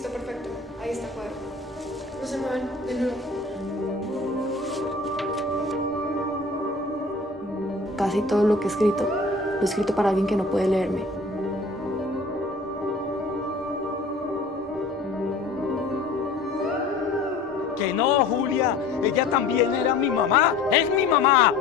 Listo, perfecto. Ahí está el cuadro. No se muevan, de nuevo. Casi todo lo que he escrito, lo he escrito para alguien que no puede leerme. Que no, Julia, ella también era mi mamá, es mi mamá.